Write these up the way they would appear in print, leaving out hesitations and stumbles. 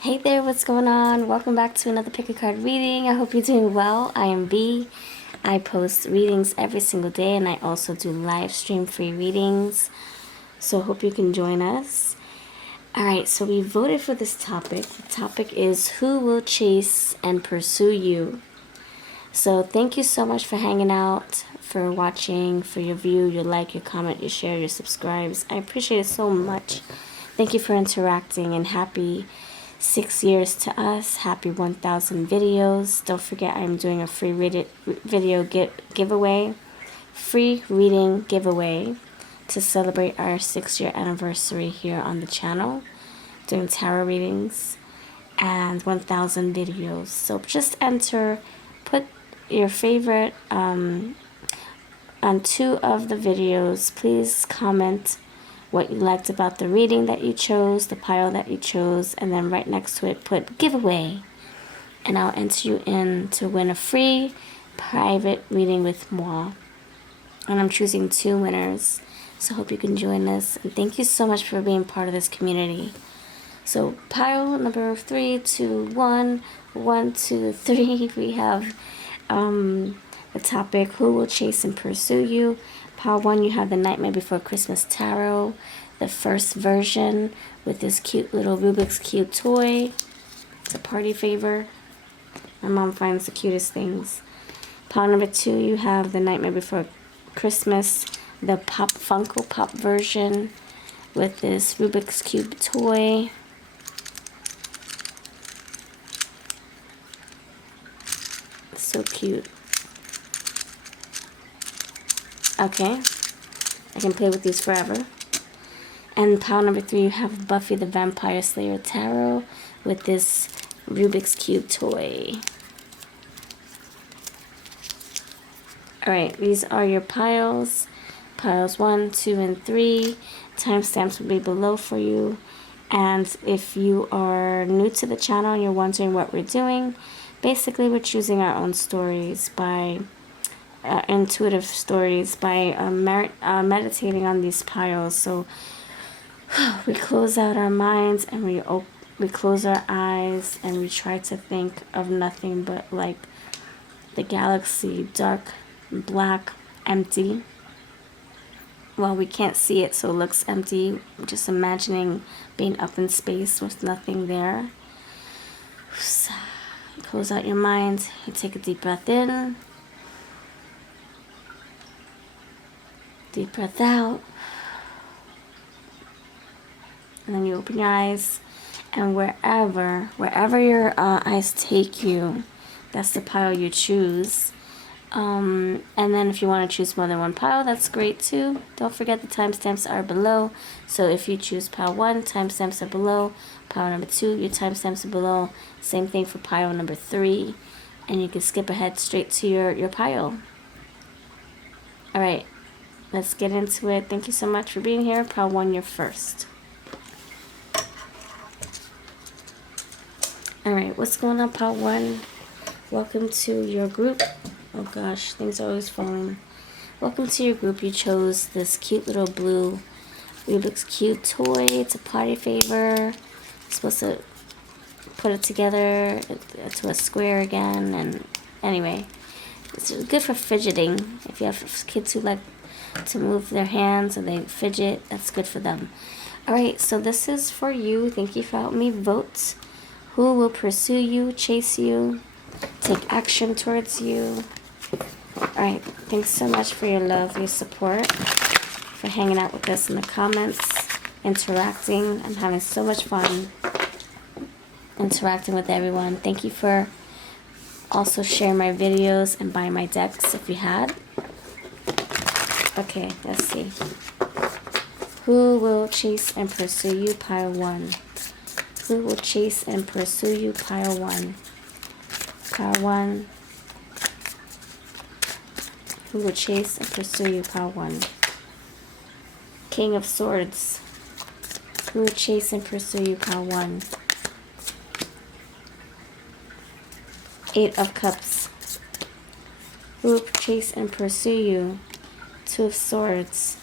Hey there, what's going on? Welcome back to another pick a card reading. I hope you're doing well. I am B. I post readings every single day, and I also do live stream free readings. So hope you can join us. Alright, so we voted for this topic. The topic is who will chase and pursue you? So thank you so much for hanging out, for watching, for your view, your like, your comment, your share, your subscribes. I appreciate it so much. Thank you for interacting, and happy 6 years to us. Happy 1,000 videos. Don't forget I'm doing a free video giveaway. Free reading giveaway to celebrate our 6-year anniversary here on the channel. Doing tarot readings and 1,000 videos. So just enter, put your favorite on 2 of the videos. Please comment what you liked about the reading that you chose, the pile that you chose, and then right next to it put giveaway. And I'll enter you in to win a free private reading with Moth. And I'm choosing 2 winners. So hope you can join us. And thank you so much for being part of this community. So pile number 3, 2, 1, 1, 2, 3. We have the topic, who will chase and pursue you? Pile 1, you have the Nightmare Before Christmas Tarot, the first version with this cute little Rubik's Cube toy. It's a party favor. My mom finds the cutest things. Pile number 2, you have the Nightmare Before Christmas, the Funko Pop version with this Rubik's Cube toy. So cute. Okay, I can play with these forever. And pile number 3, you have Buffy the Vampire Slayer Tarot with this Rubik's Cube toy. Alright, these are your piles. Piles 1, 2, and 3. Timestamps will be below for you. And if you are new to the channel and you're wondering what we're doing, basically we're choosing our own stories by intuitive stories by meditating on these piles. So we close out our minds and we close our eyes and we try to think of nothing but like the galaxy, dark, black, empty. Well, we can't see it, so it looks empty. Just imagining being up in space with nothing there. Close out your mind. You take a deep breath in. Deep breath out. And then you open your eyes. And wherever your eyes take you, that's the pile you choose. And then if you want to choose more than one pile, that's great too. Don't forget the timestamps are below. So if you choose pile 1, timestamps are below. Pile number 2, your timestamps are below. Same thing for pile number 3. And you can skip ahead straight to your pile. Alright. Let's get into it. Thank you so much for being here. Pile 1, you're first. Alright, what's going on, Pile 1? Welcome to your group. Oh gosh, things are always falling. Welcome to your group. You chose this cute little blue Rubik's Cube toy. It's a party favor. You're supposed to put it together to a square again. And anyway, it's good for fidgeting. If you have kids who like to move their hands and they fidget, that's good for them. Alright, so this is for you. Thank you for helping me vote. Who will pursue you, chase you, take action towards you? Alright, thanks so much for your love, your support, for hanging out with us in the comments, interacting. I'm having so much fun interacting with everyone. Thank you for also sharing my videos and buying my decks if you had. Okay, let's see. Who will chase and pursue you? Pile 1. Who will chase and pursue you? Pile 1. Pile 1. Who will chase and pursue you? Pile 1. King of Swords. Who will chase and pursue you? Pile 1. 8 of Cups. Who will chase and pursue you? 2 of Swords.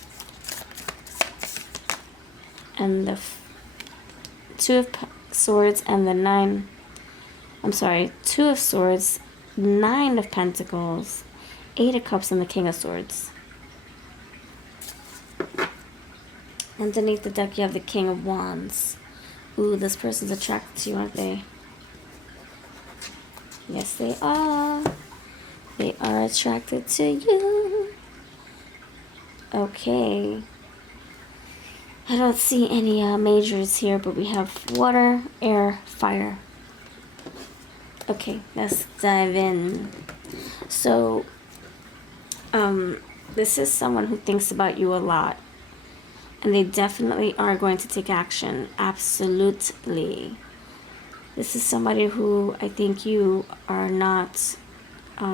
And the Swords and the Nine. I'm sorry, Two of Swords, Nine of Pentacles, Eight of Cups, and the King of Swords. Underneath the deck, you have the King of Wands. Ooh, this person's attracted to you, aren't they? Yes, they are. They are attracted to you. Okay. I don't see any majors here, but we have water, air, fire. Okay, let's dive in. So, this is someone who thinks about you a lot. And they definitely are going to take action. Absolutely. This is somebody who I think you are not, I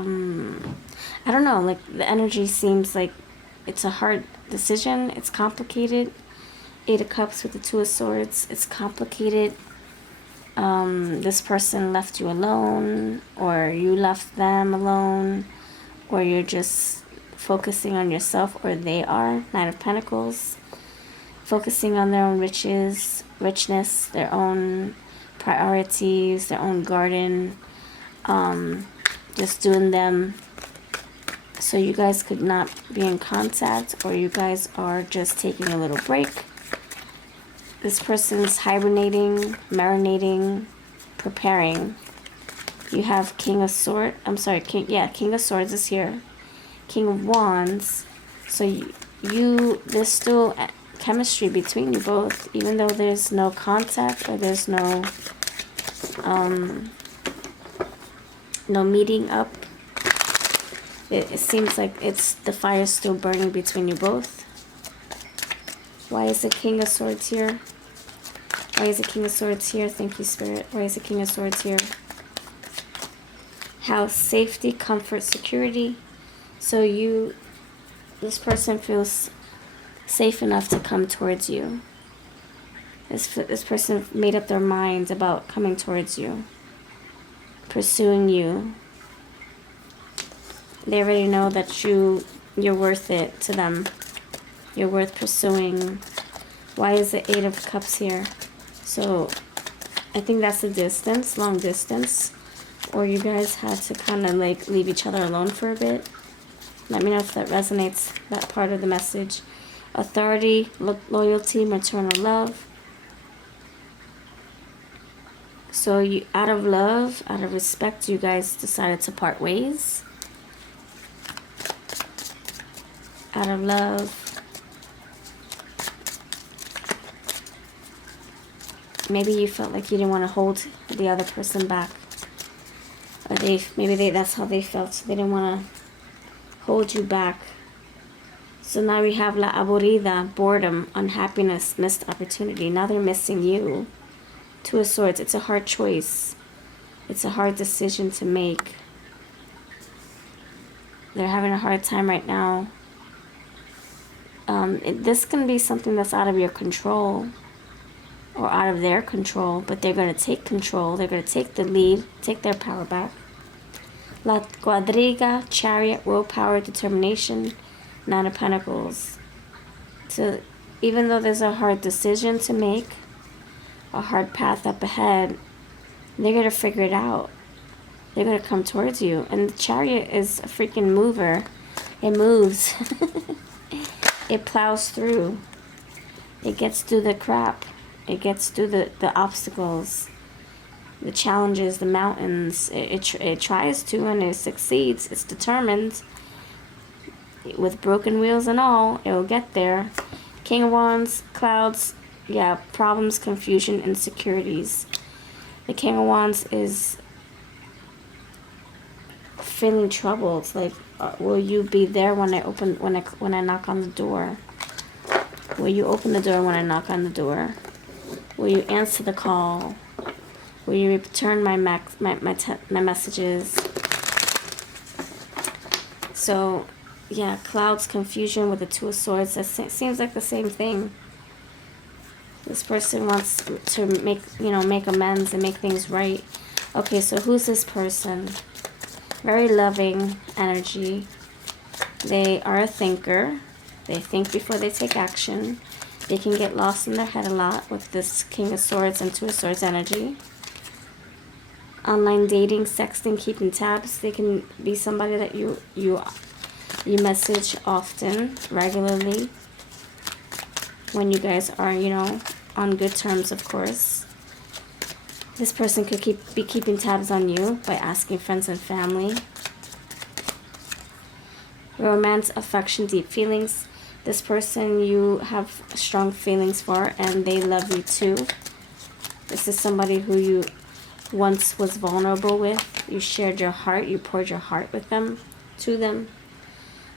don't know, like the energy seems like it's a hard decision. It's complicated. Eight of Cups with the Two of Swords. It's complicated. This person left you alone, or you left them alone, or you're just focusing on yourself, or they are. Nine of Pentacles. Focusing on their own richness, their own priorities, their own garden, just doing them. So you guys could not be in contact, or you guys are just taking a little break. This person's hibernating, marinating, preparing. You have King of Swords. I'm sorry, King of Swords is here. King of Wands. So there's still chemistry between you both, even though there's no contact or there's no meeting up. It seems like the fire's still burning between you both. Why is the King of Swords here? Why is the King of Swords here? Thank you, Spirit. Why is the King of Swords here? House, safety, comfort, security. So this person feels safe enough to come towards you. This person made up their minds about coming towards you, pursuing you. They already know that you're worth it to them. You're worth pursuing. Why is the Eight of Cups here? So I think that's the distance, long distance, or you guys had to kind of like leave each other alone for a bit. Let me know if that resonates, that part of the message. Authority, loyalty, maternal love. So out of love, out of respect, you guys decided to part ways. Out of love. Maybe you felt like you didn't want to hold the other person back. Or that's how they felt. So they didn't want to hold you back. So now we have la aburrida, boredom, unhappiness, missed opportunity. Now they're missing you. Two of Swords. It's a hard choice. It's a hard decision to make. They're having a hard time right now. This can be something that's out of your control or out of their control, but they're going to take control. They're going to take the lead, take their power back. La Quadriga, Chariot, willpower, determination, Nine of Pentacles. So even though there's a hard decision to make, a hard path up ahead, they're going to figure it out. They're going to come towards you. And the Chariot is a freaking mover. It moves. It plows through. It gets through the crap. It gets through the obstacles, the challenges, the mountains. It tries to, and it succeeds. It's determined. With broken wheels and all, it will get there. King of Wands, clouds, yeah, problems, confusion, insecurities. The King of Wands is feeling troubled. Like, will you be there when I knock on the door? Will you open the door when I knock on the door? Will you answer the call? Will you return my messages? So, yeah, clouds, confusion with the Two of Swords. That seems like the same thing. This person wants to make amends and make things right. Okay, so who's this person? Very loving energy. They are a thinker. They think before they take action. They can get lost in their head a lot with this King of Swords and Two of Swords energy. Online dating, sexting, keeping tabs. They can be somebody that you message often, regularly, when you guys are, you know, on good terms, of course. This person could be keeping tabs on you by asking friends and family. Romance, affection, deep feelings. This person you have strong feelings for and they love you too. This is somebody who you once was vulnerable with. You shared your heart, you poured your heart with them, to them.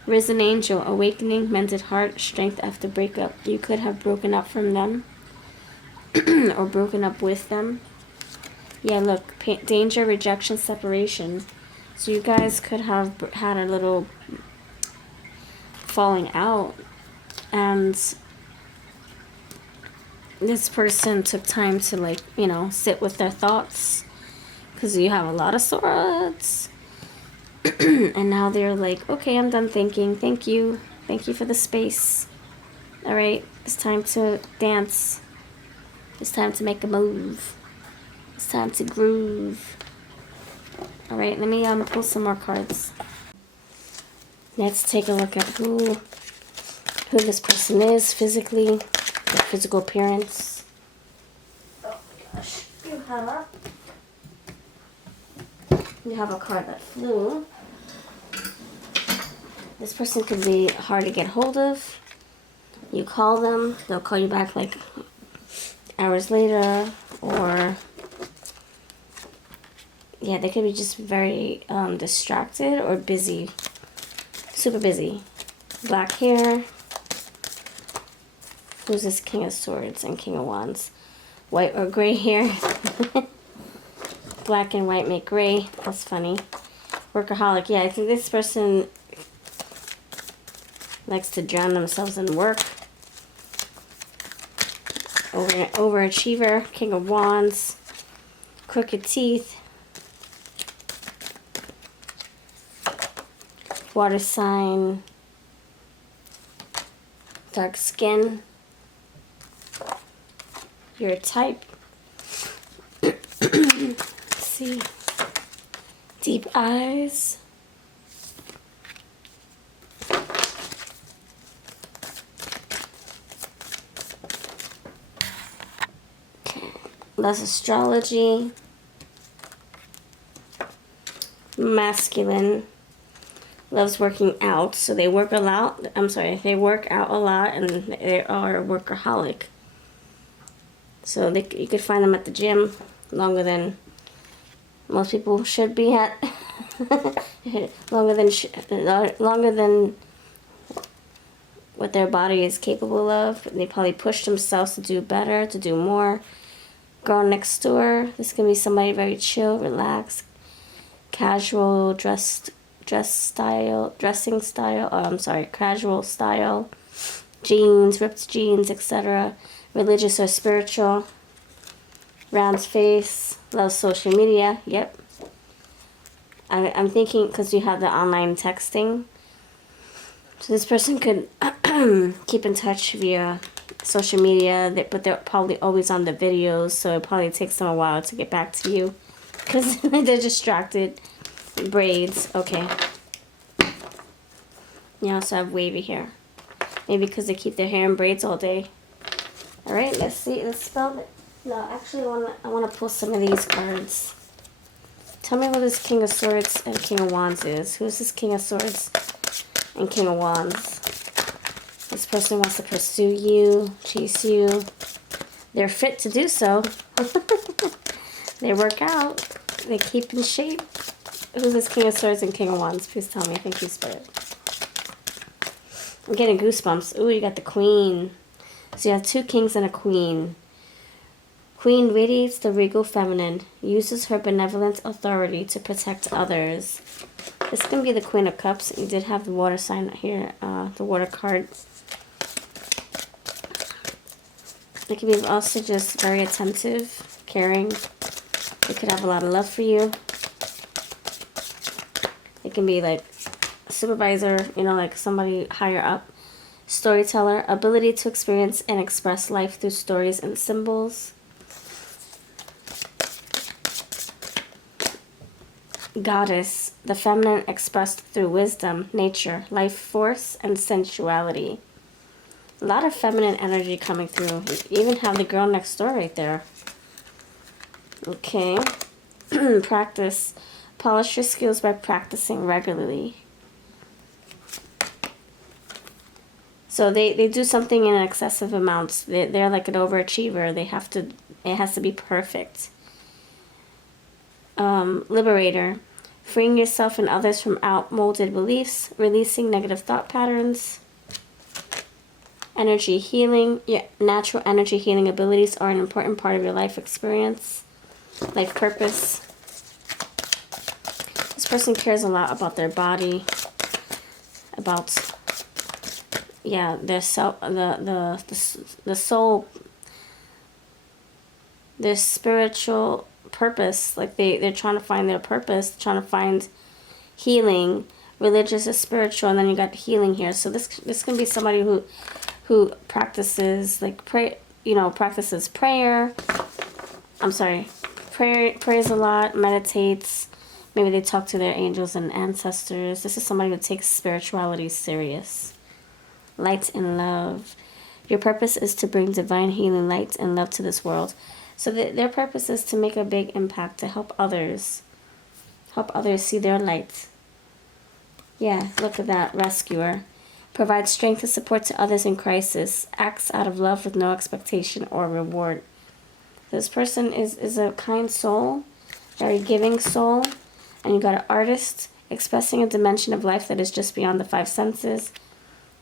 Risen angel, awakening, mended heart, strength after breakup. You could have broken up from them or broken up with them. Yeah, look, danger, rejection, separation. So you guys could have had a little falling out, and this person took time to, like, you know, sit with their thoughts, because you have a lot of swords. And now they're like, okay, I'm done thinking. Thank you for the space. All right, it's time to dance. It's time to make a move. It's time to groove. All right, let me pull some more cards. Let's take a look at who this person is physically, their physical appearance. Oh my gosh, you have a card that flew. This person could be hard to get hold of. You call them, they'll call you back like hours later, or yeah, they could be just very distracted or busy, super busy. Black hair. Who's this King of Swords and King of Wands? White or gray hair. Black and white make gray. That's funny. Workaholic. Yeah, I think this person likes to drown themselves in work. Overachiever. King of Wands. Crooked teeth. Water sign. Dark skin. Your type. Let's see. Deep eyes. Less astrology. Masculine. Loves working out, so they work a lot. They work out a lot, and they are a workaholic. So you could find them at the gym longer than most people should be at. longer than what their body is capable of. They probably push themselves to do better, to do more. Girl next door. This can be somebody very chill, relaxed, casual dressing style. Casual style, jeans, ripped jeans, etc. Religious or spiritual. Round face. Loves social media. Yep. I'm thinking because you have the online texting. So this person could keep in touch via social media, but they're probably always on the videos, so it probably takes them a while to get back to you because they're distracted. Braids. Okay. You also have wavy hair. Maybe because they keep their hair in braids all day. Alright, let's see. Let's spell it. No, actually, I want to pull some of these cards. Tell me what this King of Swords and King of Wands is. Who's this King of Swords and King of Wands? This person wants to pursue you, chase you. They're fit to do so. They work out. They keep in shape. Who's this King of Swords and King of Wands? Please tell me. Thank you, Spirit. I'm getting goosebumps. Ooh, you got the Queen. So you have two kings and a queen. Queen radiates the regal feminine, uses her benevolent authority to protect others. This can be the Queen of Cups. You did have the water sign here, the water card. It can be also just very attentive, caring. They could have a lot of love for you. It can be like a supervisor, you know, like somebody higher up Storyteller, ability to experience and express life through stories and symbols. Goddess, the feminine expressed through wisdom, nature, life force, and sensuality. A lot of feminine energy coming through. You even have the girl next door right there. Okay. Practice. Polish your skills by practicing regularly. So they do something in excessive amounts. They're like an overachiever. It has to be perfect. Liberator. Freeing yourself and others from outmoded beliefs. Releasing negative thought patterns. Energy healing. Your natural energy healing abilities are an important part of your life experience. Life purpose. This person cares a lot about their body. About, yeah, their self, the soul, their spiritual purpose. Like they're trying to find their purpose, trying to find healing. Religious is spiritual, and then you got healing here. So this can be somebody who practices like practices prayer. I'm sorry, prays a lot, meditates. Maybe they talk to their angels and ancestors. This is somebody who takes spirituality serious. Light and love. Your purpose is to bring divine healing, light, and love to this world. So their purpose is to make a big impact, to help others. Help others see their light. Yeah, look at that. Rescuer. Provide strength and support to others in crisis. Acts out of love with no expectation or reward. This person is a kind soul, very giving soul. And you got an artist expressing a dimension of life that is just beyond the five senses.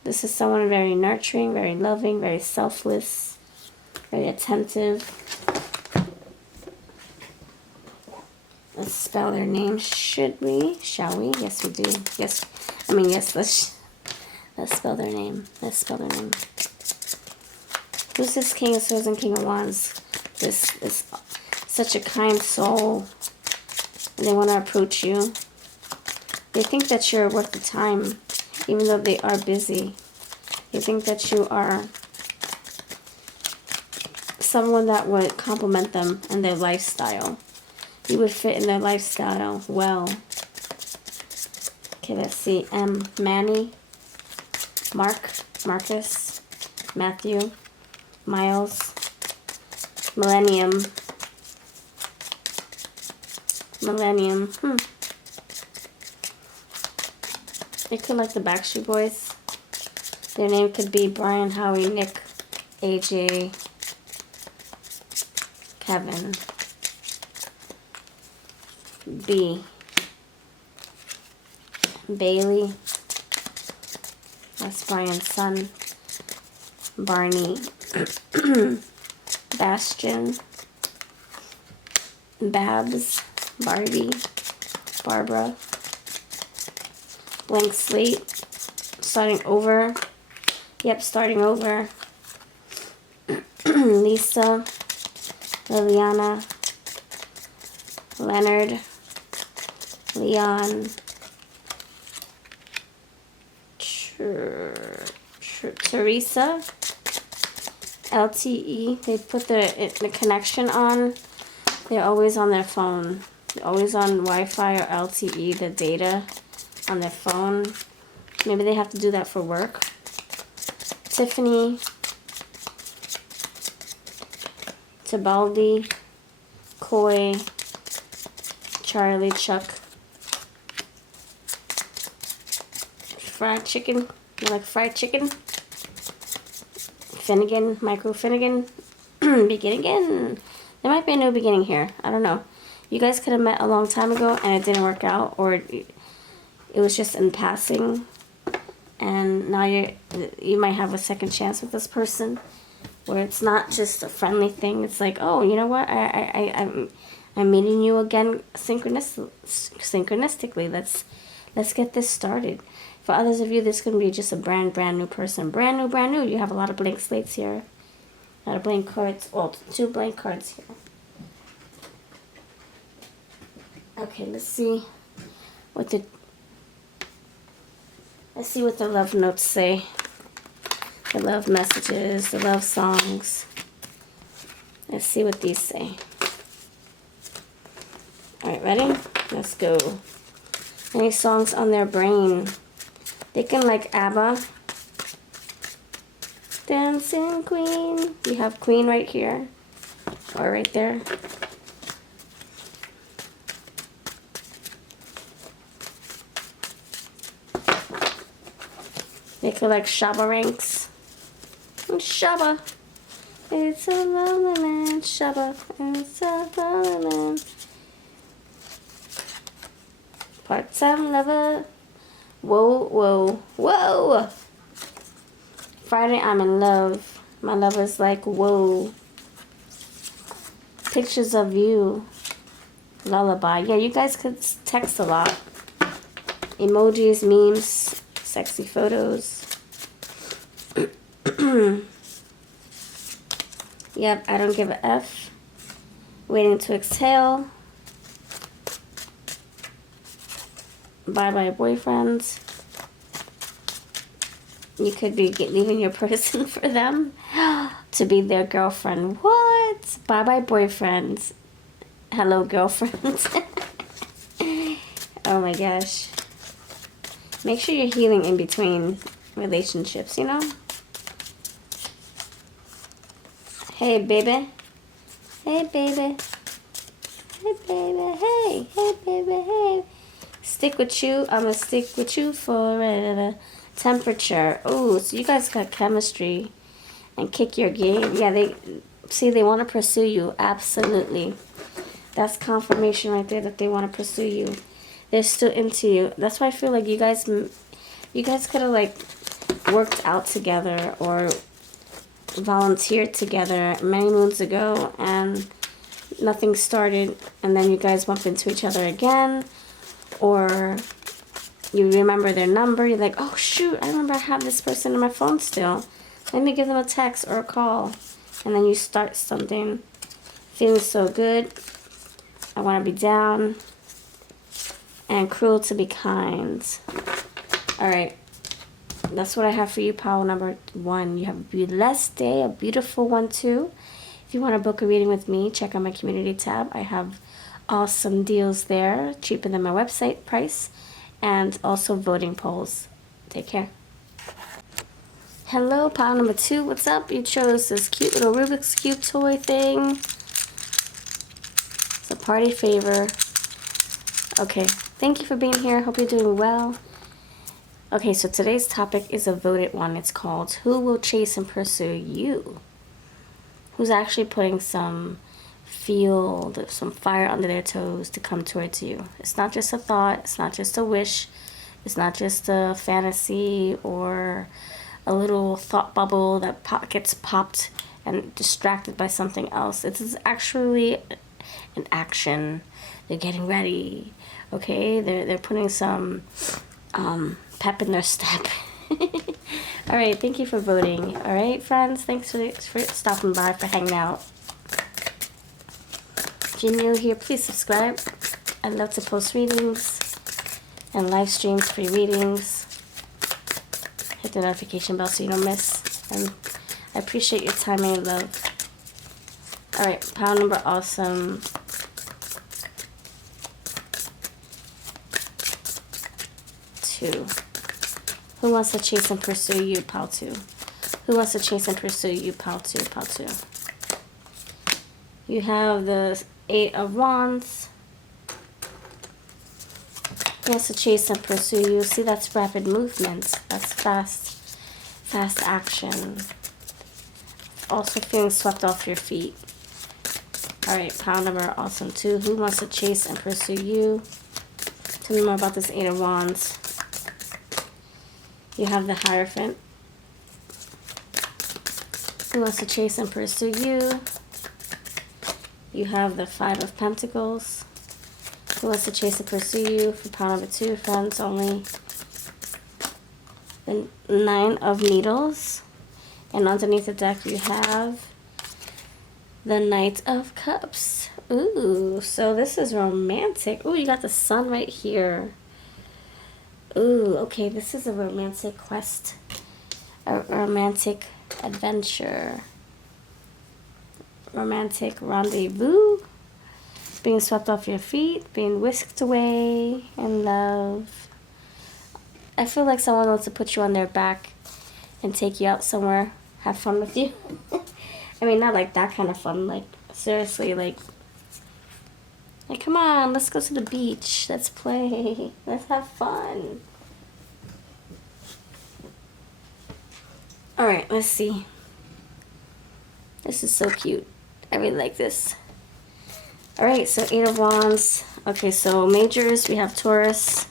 This is someone very nurturing, very loving, very selfless, very attentive. Let's spell their name. Should we? Shall we? Yes, we do. Yes. Yes, let's spell their name. Let's spell their name. Who's this King of Swords and King of Wands? This is such a kind soul. They want to approach you. They think that you're worth the time, even though they are busy. They think that you are someone that would complement them and their lifestyle. You would fit in their lifestyle well. Okay, let's see. Manny, Mark, Marcus, Matthew, Miles, Millennium. They could like the Backstreet Boys. Their name could be Brian, Howie, Nick, AJ, Kevin, B, Bailey. That's Brian's son. Barney, Bastion, Babs, Barbie, Barbara, Blank Slate, starting over. Yep, starting over. Lisa, Liliana, Leonard, Leon, Teresa, LTE. They put the connection on. They're always on their phone. They're always on Wi-Fi or LTE, the data on their phone. Maybe they have to do that for work. Tiffany, Tibaldi, Coy, Charlie, Chuck, fried chicken. You like fried chicken? Finnegan, Micro Finnegan, begin again. There might be a new beginning here. I don't know. You guys could have met a long time ago and it didn't work out, or it was just in passing. And now you might have a second chance with this person, where it's not just a friendly thing. It's like, oh, you know what? I'm meeting you again synchronistically. Let's get this started. For others of you, this can be just a brand new person. Brand new. You have a lot of blank slates here. A lot of blank cards. Well, 2 blank cards here. Okay, let's see what the love notes say. love messages, the love songs. Let's see what these say. Alright, ready? Let's go. Any songs on their brain? They can like ABBA. Dancing Queen. You have Queen right here. Or right there. They could like Shabba ranks. Shabba. It's a lonely man. Shabba. It's a lonely man. Part-time lover. Whoa, whoa, whoa. Friday, I'm in love. My lover's like, whoa. Pictures of you. Lullaby. Yeah, you guys could text a lot. Emojis, memes, sexy photos. Yep, I don't give a F. Waiting to exhale. Bye-bye boyfriends. You could be leaving your person for them to be their girlfriend. What? Bye-bye boyfriends. Hello girlfriends. Oh my gosh. Make sure you're healing in between relationships, you know? Hey, baby. Hey, baby. Hey, baby. Hey. Hey, baby. Hey. Stick with you. I'm gonna stick with you forever. Temperature. Oh, so you guys got chemistry and kick your game. Yeah, they want to pursue you. Absolutely. That's confirmation right there that they want to pursue you. They're still into you. That's why I feel like you guys could have like worked out together or volunteered together many moons ago and nothing started, and then you guys bump into each other again, or you remember their number. You're like, oh shoot, I remember I have this person in my phone still. Let me give them a text or a call. And then you start something. Feeling so good. I want to be down. And cruel to be kind. Alright. That's what I have for you, pile number 1. You have a blessed day, a beautiful one too. If you want to book a reading with me, check out my community tab. I have awesome deals there, cheaper than my website price, and also voting polls. Take care. Hello, pile number 2. What's up? You chose this cute little Rubik's Cube toy thing. It's a party favor. Okay, thank you for being here. Hope you're doing well. Okay, so today's topic is a voted one. It's called Who Will Chase and Pursue You? Who's actually putting some fire under their toes to come towards you. It's not just a thought. It's not just a wish. It's not just a fantasy or a little thought bubble that gets popped and distracted by something else. It's actually an action. They're getting ready. Okay, they're putting some pep in their step. All right, thank you for voting. All right, friends, thanks for stopping by, for hanging out. If you're new here, please subscribe. I love to post readings and live streams, free readings. Hit the notification bell so you don't miss. And I appreciate your time and your love. All right, pile number awesome. 2. Who wants to chase and pursue you, pile 2? Who wants to chase and pursue you, pile 2, pile 2? You have the 8 of Wands. He wants to chase and pursue you. See, that's rapid movement. That's fast action. Also feeling swept off your feet. Alright, pile number awesome 2. Who wants to chase and pursue you? Tell me more about this 8 of Wands. You have the Hierophant. Who wants to chase and pursue you? You have the 5 of Pentacles. Who wants to chase and pursue you? For pile number 2, friends only. The 9 of Needles. And underneath the deck you have the Knight of Cups. Ooh, so this is romantic. Ooh, you got the Sun right here. Ooh, okay, this is a romantic quest. a romantic adventure, romantic rendezvous, being swept off your feet, being whisked away in love. I feel like someone wants to put you on their back and take you out somewhere, have fun with you. I mean, not like that kind of fun, like, seriously, like, come on, let's go to the beach, let's play, let's have fun. Alright, let's see. This is so cute. I really like this. Alright, so 8 of Wands. Okay, so majors, we have Taurus.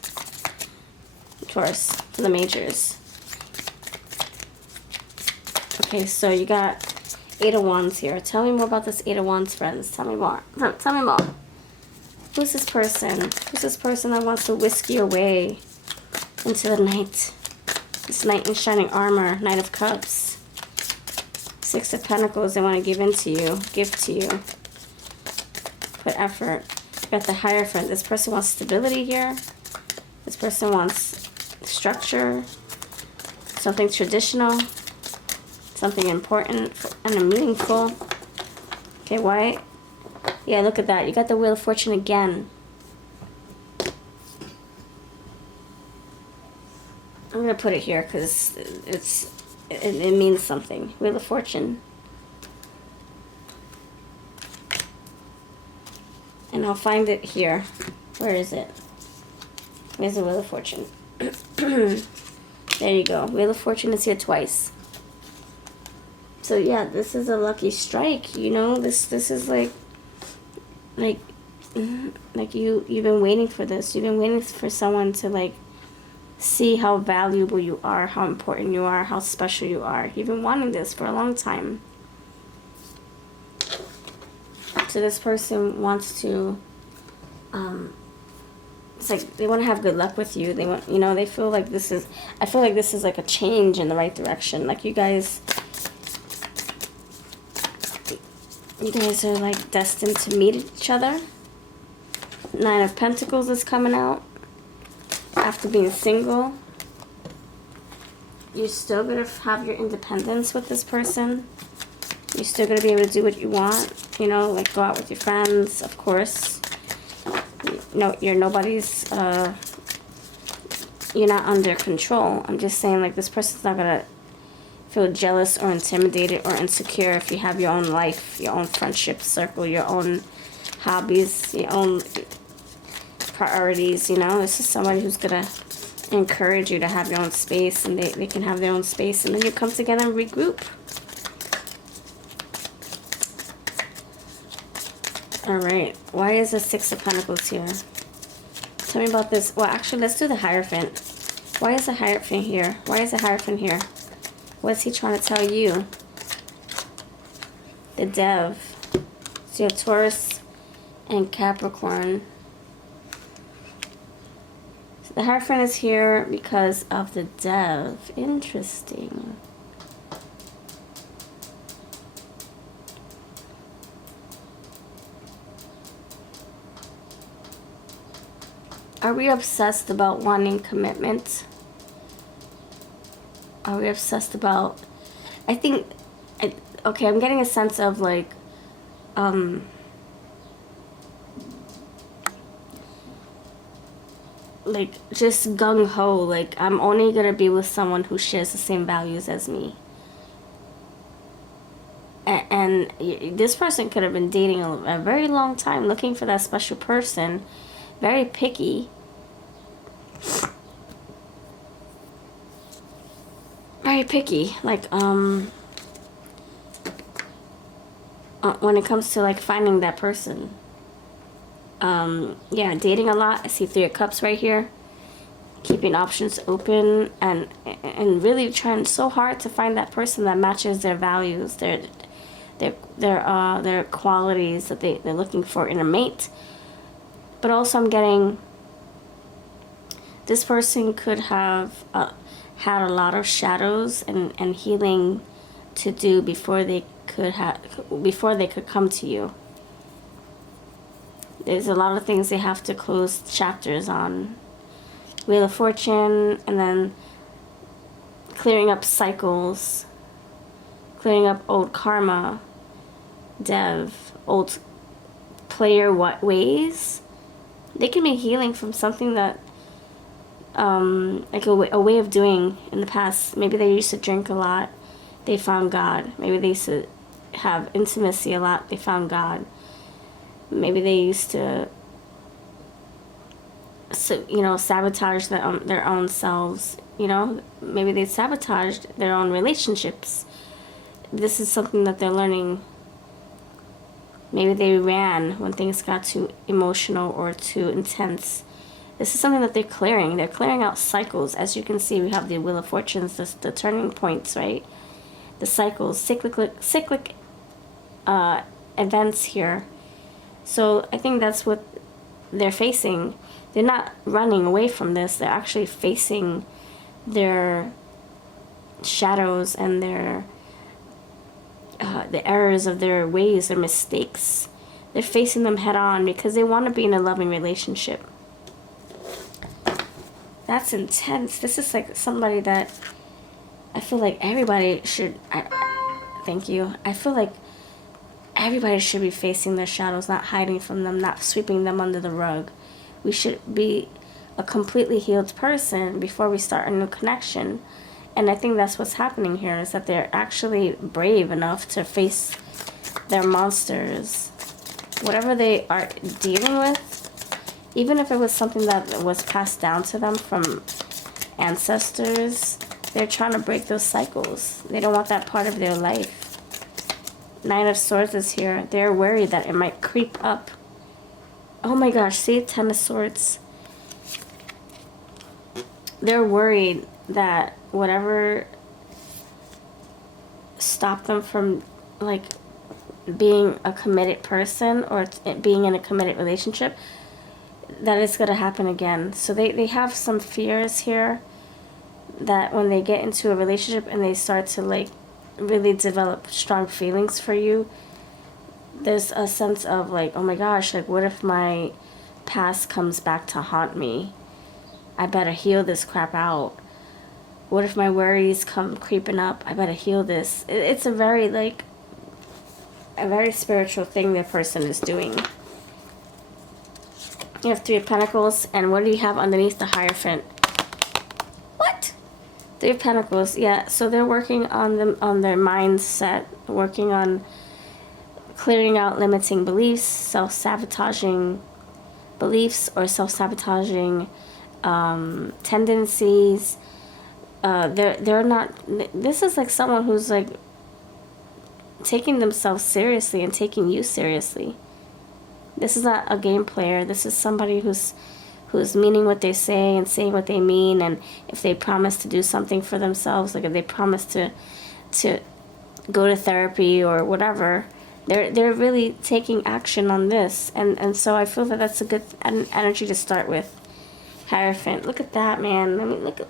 Taurus for the majors. Okay, so you got 8 of Wands here. Tell me more about this 8 of Wands, friends. Tell me more. Tell me more. Who's this person? Who's this person that wants to whisk you away into the night? This knight in shining armor, Knight of Cups. 6 of Pentacles, they want to give to you. Put effort. You got the Hierophant. This person wants stability here. This person wants structure, something traditional, something important and meaningful. Okay, why? Yeah, look at that. You got the Wheel of Fortune again. I'm going to put it here because it means something. Wheel of Fortune. And I'll find it here. Where is it? There's the Wheel of Fortune. There you go. Wheel of Fortune is here twice. So yeah, this is a lucky strike. You know, this is like you've been waiting for this. You've been waiting for someone to like see how valuable you are, how important you are, how special you are. You've been wanting this for a long time. So this person wants to, it's like they want to have good luck with you. They want, you know, they feel like this is, I feel like this is like a change in the right direction. Like you guys are like destined to meet each other. 9 of Pentacles is coming out. After being single, you're still going to have your independence with this person. You're still going to be able to do what you want. You know, like go out with your friends, of course. No, you're nobody's, you're not under control. I'm just saying, like, this person's not going to feel jealous or intimidated or insecure if you have your own life, your own friendship circle, your own hobbies, your own priorities, you know. This is somebody who's going to encourage you to have your own space, and they can have their own space, and then you come together and regroup. Alright, why is the 6 of Pentacles here? Tell me about this. Well, actually, let's do the Hierophant. Why is the Hierophant here? Why is the Hierophant here? What's he trying to tell you? The Dev. So you have Taurus and Capricorn. So the Hierophant is here because of the Dev. Interesting. Are we obsessed about wanting commitment? Are we obsessed about... I think... Okay, I'm getting a sense of like... like just gung-ho. Like, I'm only going to be with someone who shares the same values as me. And this person could have been dating a very long time, looking for that special person. Very picky. Very picky. Like, when it comes to, like, finding that person. Yeah, dating a lot. I see 3 of Cups right here. Keeping options open and really trying so hard to find that person that matches their values, their qualities that they're looking for in a mate. But also I'm getting this person could have had a lot of shadows and healing to do before they could come to you. There's a lot of things they have to close chapters on. Wheel of Fortune, and then clearing up cycles, clearing up old karma, old player ways. They can be healing from something that, like a way of doing in the past. Maybe they used to drink a lot, they found God. Maybe they used to have intimacy a lot, they found God. Maybe they used to, sabotage their own selves. Maybe they sabotaged their own relationships. This is something that they're learning. Maybe they ran when things got too emotional or too intense. This is something that they're clearing. They're clearing out cycles. As you can see, we have the Wheel of Fortunes, the turning points, right? The cycles, cyclic events here. So I think that's what they're facing. They're not running away from this. They're actually facing their shadows and their the errors of their ways, their mistakes. They're facing them head on because they want to be in a loving relationship. That's intense. This is like somebody that I feel like everybody should... thank you. I feel like everybody should be facing their shadows, not hiding from them, not sweeping them under the rug. We should be a completely healed person before we start a new connection. And I think that's what's happening here, is that they're actually brave enough to face their monsters. Whatever they are dealing with, even if it was something that was passed down to them from ancestors, they're trying to break those cycles. They don't want that part of their life. Nine of Swords is here. They're worried that it might creep up. Oh my gosh, see? Ten of Swords. They're worried that whatever stopped them from, like, being a committed person or being in a committed relationship, that it's going to happen again. So they have some fears here that when they get into a relationship and they start to, like, really develop strong feelings for you, there's a sense of, like, oh my gosh, like, what if my past comes back to haunt me? I better heal this crap out. What if my worries come creeping up? I better heal this. It's a very, like, a very spiritual thing the person is doing. You have Three of Pentacles, and what do you have underneath the Hierophant? What? Three of Pentacles, yeah. So they're working on them, on their mindset, working on clearing out limiting beliefs, self-sabotaging beliefs, or self-sabotaging tendencies. They're not... This is like someone who's, like, taking themselves seriously and taking you seriously. This is not a game player. This is somebody who's meaning what they say and saying what they mean. And if they promise to do something for themselves, like if they promise to go to therapy or whatever, they're really taking action on this. And so I feel that that's a good energy to start with. Hierophant. Look at that, man. I mean, look at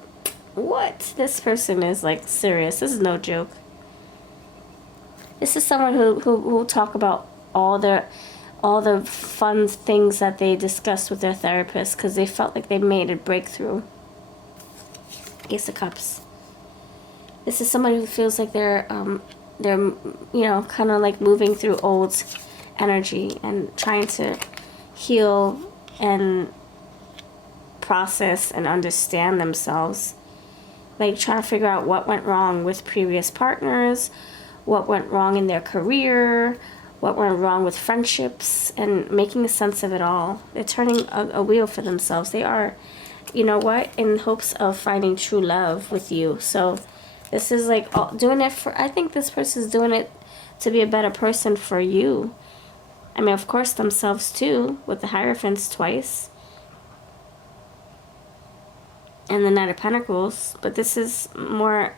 what this person is, like, serious. This is no joke. This is someone who will talk about all the fun things that they discussed with their therapist because they felt like they made a breakthrough. Ace of Cups. This is somebody who feels like they're kind of like moving through old energy and trying to heal and process and understand themselves. Like, trying to figure out what went wrong with previous partners, what went wrong in their career, what went wrong with friendships, and making sense of it all. They're turning a wheel for themselves. They are, you know what, in hopes of finding true love with you. So this is like doing it for, I think this person's doing it to be a better person for you. I mean, of course, themselves too, with the Hierophants twice. And the Knight of Pentacles. But this is more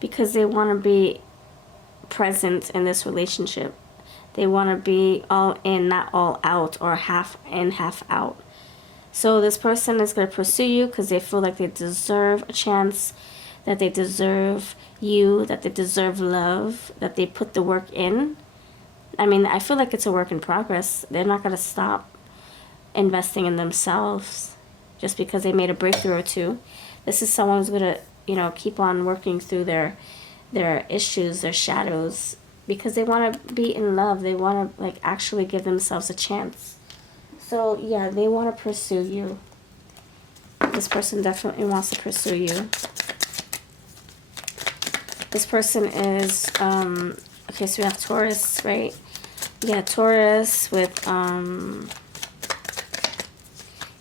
because they want to be present in this relationship. They want to be all in, not all out, or half in, half out. So this person is going to pursue you because they feel like they deserve a chance, that they deserve you, that they deserve love, that they put the work in. I mean, I feel like it's a work in progress. They're not going to stop investing in themselves just because they made a breakthrough or two. This is someone who's going to you know, keep on working through their issues, their shadows, because they want to be in love. They want to, like, actually give themselves a chance. So, yeah, they want to pursue you. This person definitely wants to pursue you. This person is, okay, so we have Taurus, right? Yeah, Taurus with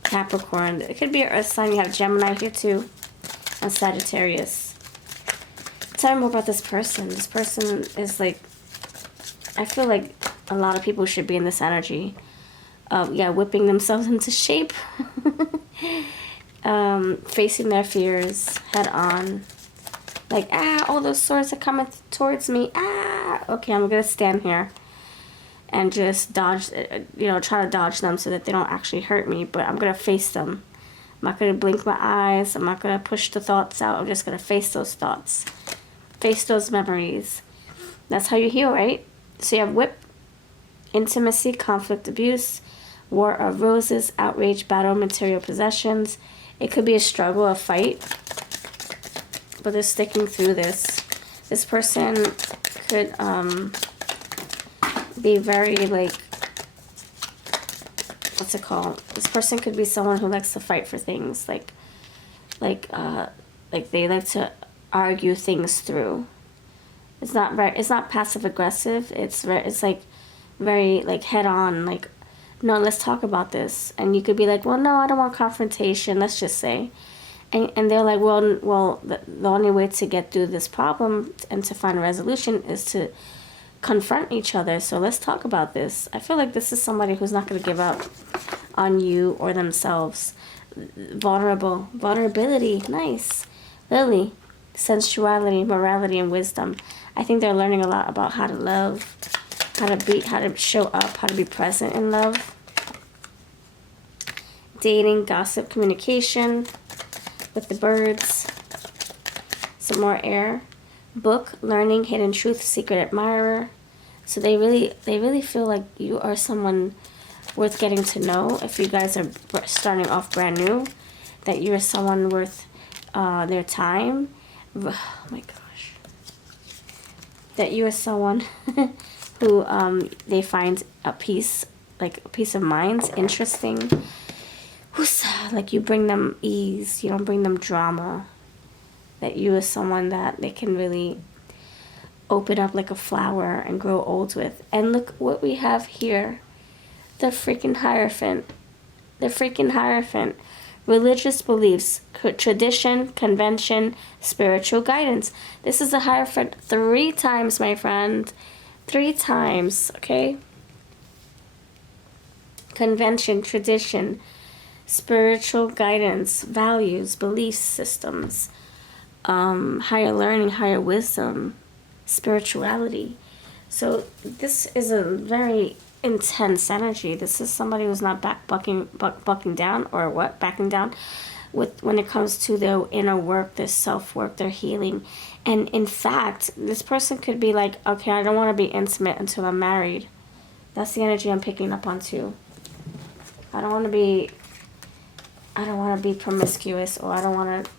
Capricorn. It could be an earth sign. You have Gemini here too. And Sagittarius. Tell me more about this person. This person is like, I feel like a lot of people should be in this energy. Yeah, whipping themselves into shape. Facing their fears head on. Like, all those swords are coming towards me. Okay, I'm going to stand here and just dodge, you know, try to dodge them so that they don't actually hurt me. But I'm going to face them. I'm not going to blink my eyes. I'm not going to push the thoughts out. I'm just going to face those thoughts. Face those memories. That's how you heal, right? So you have whip, intimacy, conflict, abuse, war of roses, outrage, battle, material possessions. It could be a struggle, a fight. But they're sticking through this. This person could be very, like, what's it called? This person could be someone who likes to fight for things, like they like to argue things through. It's not passive aggressive. It's like very, like, head on, like, no, let's talk about this. And you could be like, well, no, I don't want confrontation, let's just say. And they're like, well, the only way to get through this problem and to find a resolution is to confront each other. So let's talk about this. I feel like this is somebody who's not going to give up on you or themselves. Vulnerability, nice. Lily, sensuality, morality, and wisdom. I think they're learning a lot about how to love, how to show up, how to be present in love. Dating, gossip, communication with the birds. Some more air. Book, learning, hidden truth, secret admirer. So they really feel like you are someone worth getting to know. If you guys are starting off brand new, that you're someone worth their time. Oh my gosh. That you are someone who they find a peace, like a peace of mind, interesting. Like, you bring them ease, you don't bring them drama. That you are someone that they can really open up like a flower and grow old with. And look what we have here. The freaking Hierophant. The freaking Hierophant. Religious beliefs, tradition, convention, spiritual guidance. This is the Hierophant 3 times, my friend. 3 times, okay? Convention, tradition, spiritual guidance, values, belief systems, higher learning, higher wisdom, spirituality. So this is a very intense energy. This is somebody who's not bucking down, or what, backing down when it comes to their inner work, their self-work, their healing. And in fact, this person could be like, okay, I don't want to be intimate until I'm married. That's the energy I'm picking up on too. I don't want to be promiscuous, or I don't want to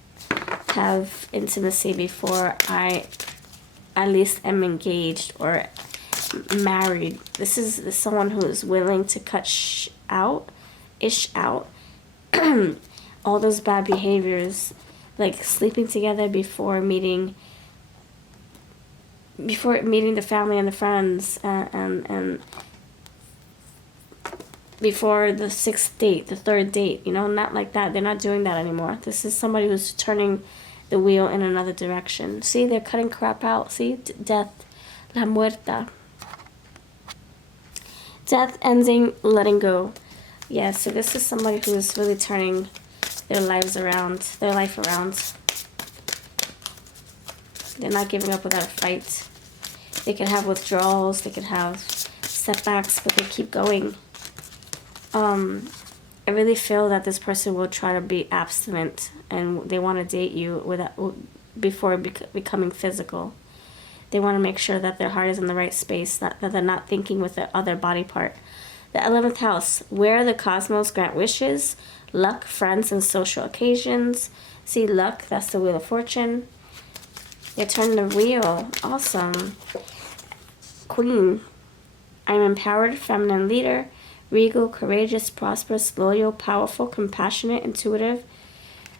have intimacy before I at least am engaged or married. This is someone who is willing to cut out all those bad behaviors, like sleeping together before meeting the family and the friends, and before the 6th date, the 3rd date, you know, not like that. They're not doing that anymore. This is somebody who's turning the wheel in another direction. See, they're cutting crap out. See, death, la muerta. Death, ending, letting go. Yeah, so this is somebody who is really turning their life around. They're not giving up without a fight. They can have withdrawals, they can have setbacks, but they keep going. I really feel that this person will try to be abstinent, and they want to date you before becoming physical. They want to make sure that their heart is in the right space, that they're not thinking with the other body part. The 11th house, where the cosmos grant wishes, luck, friends, and social occasions. See, luck, that's the Wheel of Fortune. You're turning the wheel. Awesome. Queen. I'm empowered, feminine leader, regal, courageous, prosperous, loyal, powerful, compassionate, intuitive.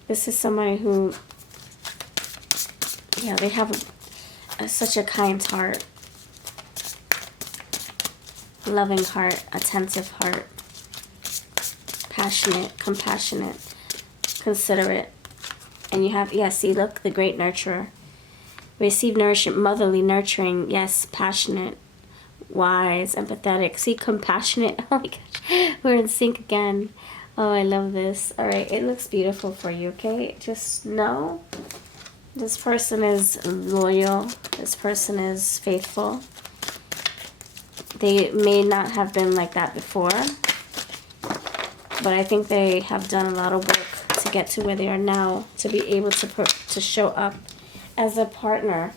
This is somebody who, yeah, they have such a kind heart, loving heart, attentive heart, passionate, compassionate, considerate. And you have, yeah, see, look, the great nurturer. Receive nourishment, motherly, nurturing, yes, passionate, wise, empathetic. See, compassionate. Oh my gosh, we're in sync again. Oh, I love this. All right, it looks beautiful for you, okay? Just know this person is loyal. This person is faithful. They may not have been like that before, but I think they have done a lot of work to get to where they are now, to be able to show up as a partner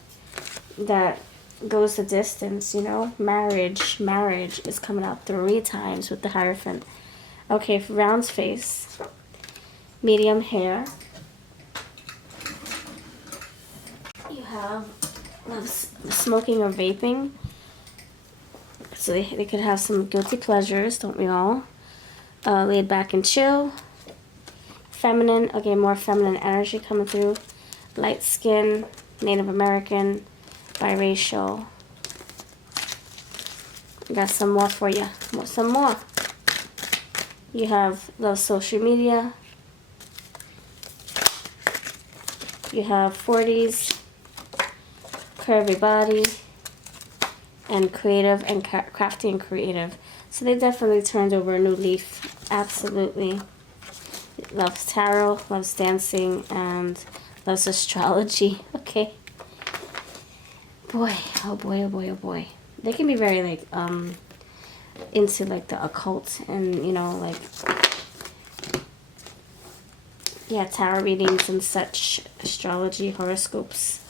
that goes the distance, you know. Marriage is coming out 3 times with the Hierophant. Okay, round face, medium hair. You have smoking or vaping. So they could have some guilty pleasures, don't we all? Laid back and chill. Feminine, okay, more feminine energy coming through. Light skin, Native American, biracial. Got some more for you. Some more. You have love social media. You have 40s, curvy body, and creative and crafty and creative. So they definitely turned over a new leaf. Absolutely. Loves tarot, loves dancing, and loves astrology. Okay. Boy, oh boy, oh boy, oh boy. They can be very like into like the occult and, you know, like, yeah, tarot readings and such, astrology, horoscopes.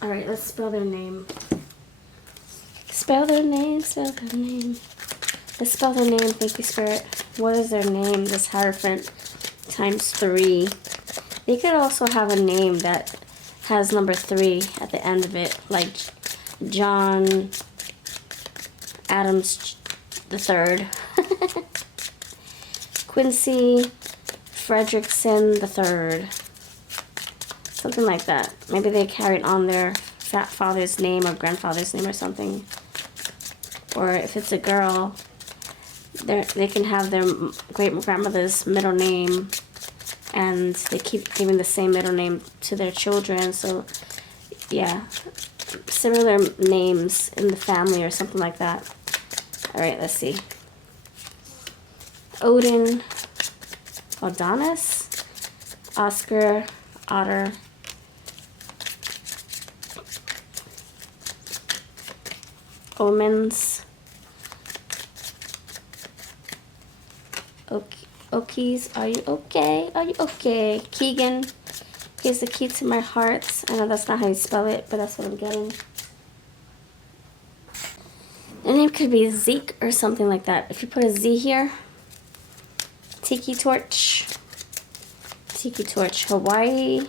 All right, let's spell their name. Spell their name, spell their name. Let's spell their name, thank you, Spirit. What is their name? This Hierophant times 3. They could also have a name that has number 3 at the end of it, like John Adams the Third, Quincy Frederickson the Third, something like that. Maybe they carried on their father's name or grandfather's name or something. Or if it's a girl, they can have their great-grandmother's middle name, and they keep giving the same middle name to their children. So, yeah, similar names in the family or something like that. All right, let's see. Odin, Adonis, Oscar, Otter, Omens, Okies, are you okay? Are you okay? Keegan, here's the key to my heart. I know that's not how you spell it, but that's what I'm getting. The name could be Zeke or something like that. If you put a Z here, Tiki Torch, Hawaii.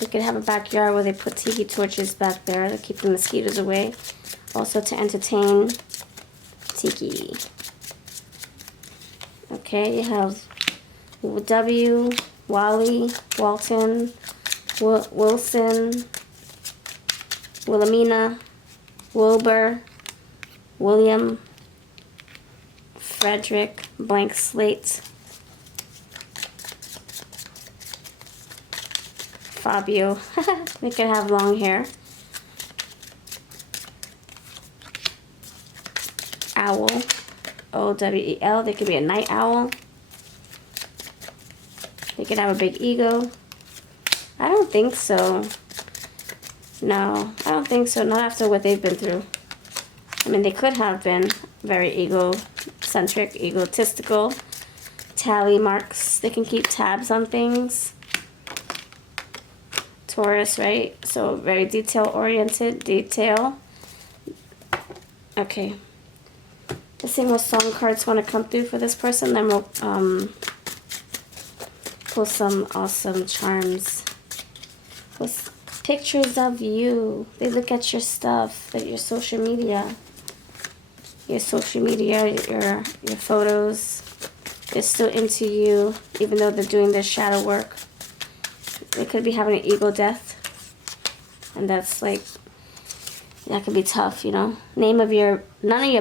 They could have a backyard where they put tiki torches back there to keep the mosquitoes away. Also to entertain. Tiki. Okay, you have W, Wally, Walton, Wilson, Wilhelmina, Wilbur, William, Frederick, Blank Slate, Fabio. They could have long hair. Owl, O-W-E-L. They could be a night owl. They could have a big ego. I don't think so. No, I don't think so. Not after what they've been through. I mean, they could have been very egocentric, egotistical. Tally marks. They can keep tabs on things. Taurus, right? So very detail-oriented. Detail. Okay. Let's see what song cards want to come through for this person. Then we'll pull some awesome charms. With pictures of you. They look at your stuff, at your social media. Your photos. They're still into you, even though they're doing their shadow work. They could be having an ego death. And that's like, that could be tough, you know. None of your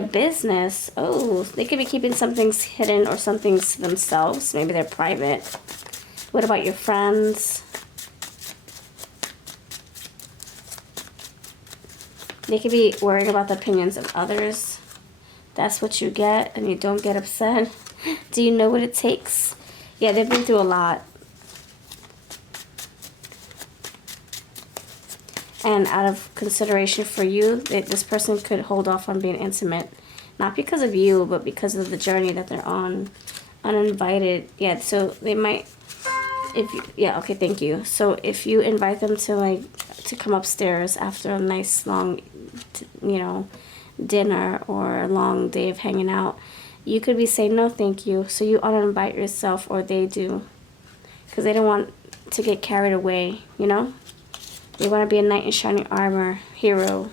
business. Oh, they could be keeping some things hidden or some things to themselves. Maybe they're private. What about your friends? They could be worried about the opinions of others. That's what you get, and you don't get upset. Do you know what it takes? Yeah, they've been through a lot. And out of consideration for you, this person could hold off on being intimate. Not because of you, but because of the journey that they're on. Uninvited. Yeah, so they might... yeah, okay, thank you. So if you invite them to come upstairs after a nice long, you know, dinner or a long day of hanging out, you could be saying no thank you. So you uninvite yourself, or they do, because they don't want to get carried away, you know. They want to be a knight in shining armor, hero.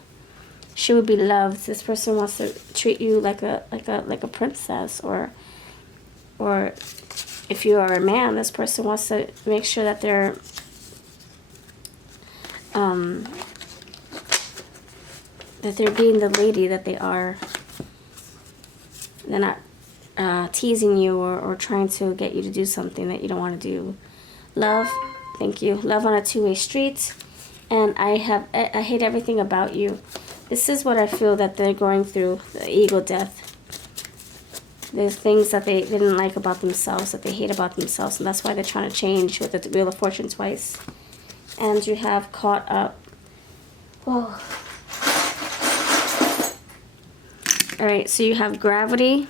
She would be loved. This person wants to treat you like a princess, or if you are a man, this person wants to make sure that they're being the lady that they are. They're not teasing you or trying to get you to do something that you don't want to do. Love, thank you. Love on a two-way street. And I hate everything about you. This is what I feel that they're going through, the ego death. There's things that they didn't like about themselves, that they hate about themselves, and that's why they're trying to change with the Wheel of Fortune twice. And you have caught up. Whoa. Alright, so you have gravity.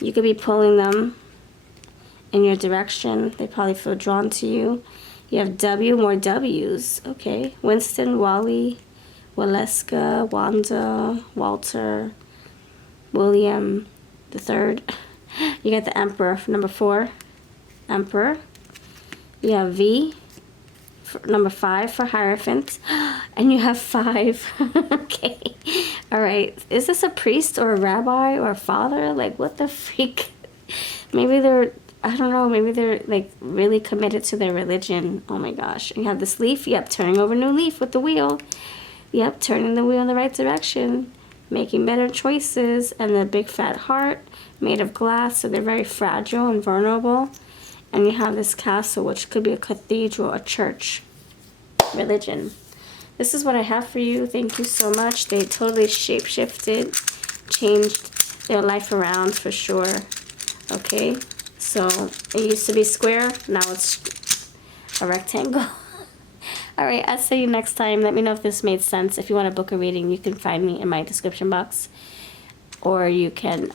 You could be pulling them in your direction. They probably feel drawn to you. You have W, more W's. Okay. Winston, Wally, Waleska, Wanda, Walter, William the third. You got the Emperor for number 4. Emperor. You have V, for number 5 for Hierophant. And you have 5. Okay. Alright. Is this a priest or a rabbi or a father? Like, what the freak? Maybe they're... I don't know, maybe they're like really committed to their religion. Oh my gosh. And you have this leaf. Yep, turning over a new leaf with the wheel. Yep, turning the wheel in the right direction. Making better choices. And the big fat heart made of glass. So they're very fragile and vulnerable. And you have this castle, which could be a cathedral, a church, religion. This is what I have for you. Thank you so much. They totally shape-shifted, changed their life around for sure. Okay. So, it used to be square, now it's a rectangle. Alright, I'll see you next time. Let me know if this made sense. If you want to book a reading, you can find me in my description box. Or you can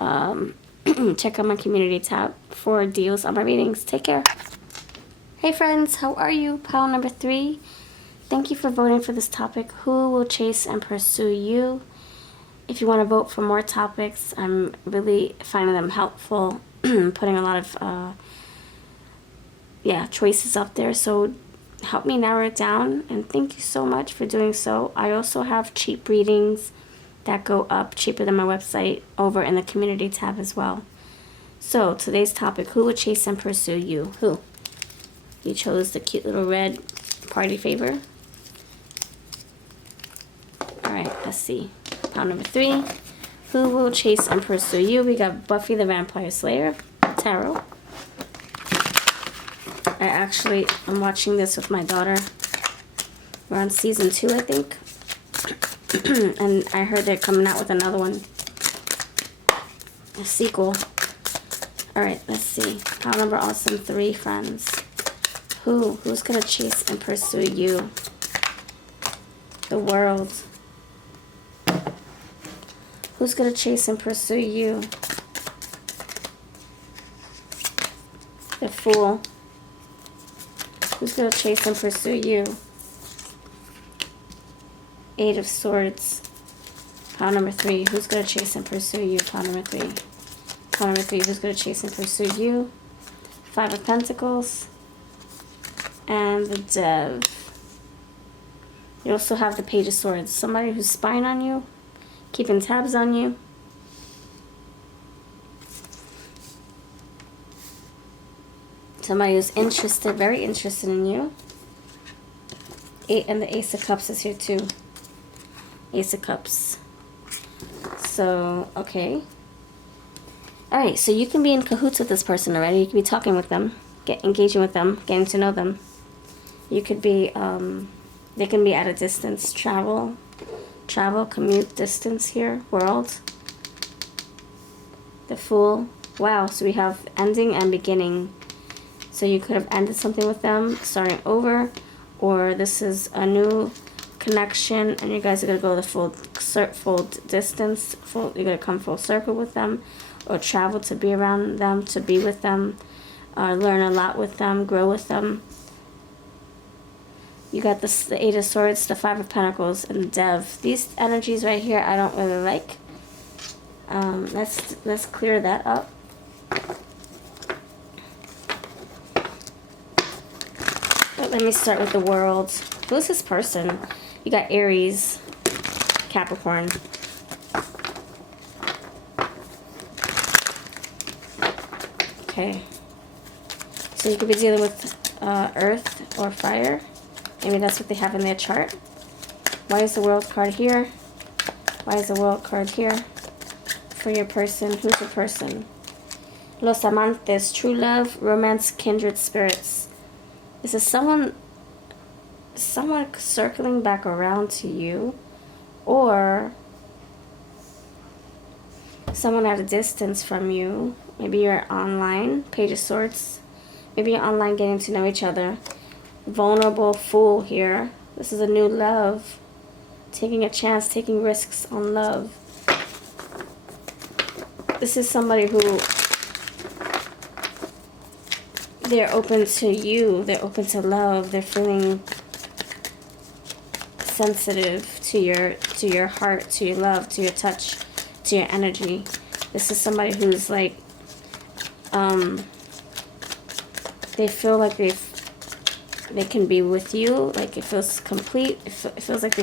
check out my community tab for deals on my readings. Take care. Hey friends, how are you? Pile number 3. Thank you for voting for this topic. Who will chase and pursue you? If you want to vote for more topics, I'm really finding them helpful. Putting a lot of choices up there, so help me narrow it down, and thank you so much for doing so. I also have cheap readings that go up cheaper than my website over in the community tab as well. So today's topic: who would chase and pursue you? Who? You chose the cute little red party favor. Alright, let's see. Pile number 3. Who will chase and pursue you? We got Buffy the Vampire Slayer, tarot. I'm watching this with my daughter. We're on season 2, I think. And I heard they're coming out with another one. A sequel. Alright, let's see. Pile number awesome 3, friends. Who's gonna chase and pursue you? The world. Who's going to chase and pursue you? The Fool. Who's going to chase and pursue you? 8 of Swords. Pile number 3. Who's going to chase and pursue you? Pile number 3. Pile number 3. Who's going to chase and pursue you? 5 of Pentacles. and the Dev. You also have the Page of Swords. Somebody who's spying on you, keeping tabs on you. Somebody who's interested, very interested in you. And the Ace of Cups is here too. Ace of Cups. So, okay. Alright, so you can be in cahoots with this person already. You can be talking with them, engaging with them, getting to know them. You could be, they can be at a distance. Travel, commute, distance here, world. The Fool. Wow, so we have ending and beginning. So you could have ended something with them, starting over, or this is a new connection, and you guys are going to go the full distance, you're going to come full circle with them, or travel to be around them, to be with them, learn a lot with them, grow with them. You got this, the Eight of Swords, the Five of Pentacles, and the Dev. These energies right here I don't really like. Let's clear that up. But let me start with the World. Who's this person? You got Aries, Capricorn. Okay. So you could be dealing with earth or fire. Maybe that's what they have in their chart. Why is the World card here? Why is the World card here? For your person. Who's your person? Los Amantes, true love, romance, kindred spirits. This is someone circling back around to you, or someone at a distance from you. Maybe you're online. Page of Swords. Maybe you're online getting to know each other. Vulnerable Fool here. This is a new love. Taking a chance, taking risks on love. This is somebody who, they're open to you. They're open to love. They're feeling sensitive to your heart, to your love, to your touch, to your energy. This is somebody who's like, they feel like they can be with you. Like it feels complete. It feels like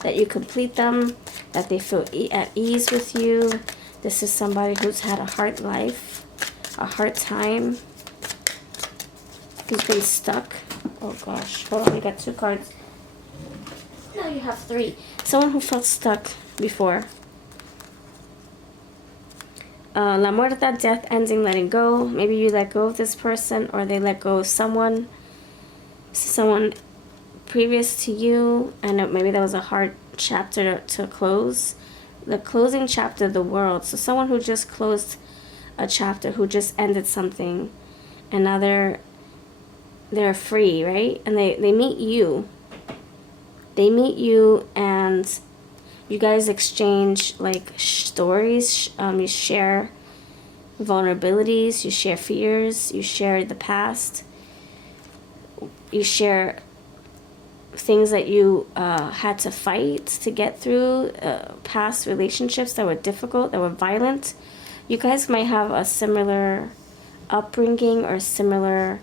that you complete them. That they feel at ease with you. This is somebody who's had a hard life, a hard time. Who's been stuck. Oh gosh, hold on, we got 2 cards. Now you have 3. Someone who felt stuck before. La Muerta, death, ending, letting go. Maybe you let go of this person, or they let go of someone. Someone previous to you, and maybe that was a hard chapter to close. The closing chapter of the World. So someone who just closed a chapter, who just ended something, and now they're free, right? And they meet you. They meet you, and you guys exchange like stories. You share vulnerabilities. You share fears. You share the past. You share things that you had to fight to get through, past relationships that were difficult, that were violent. You guys might have a similar upbringing or similar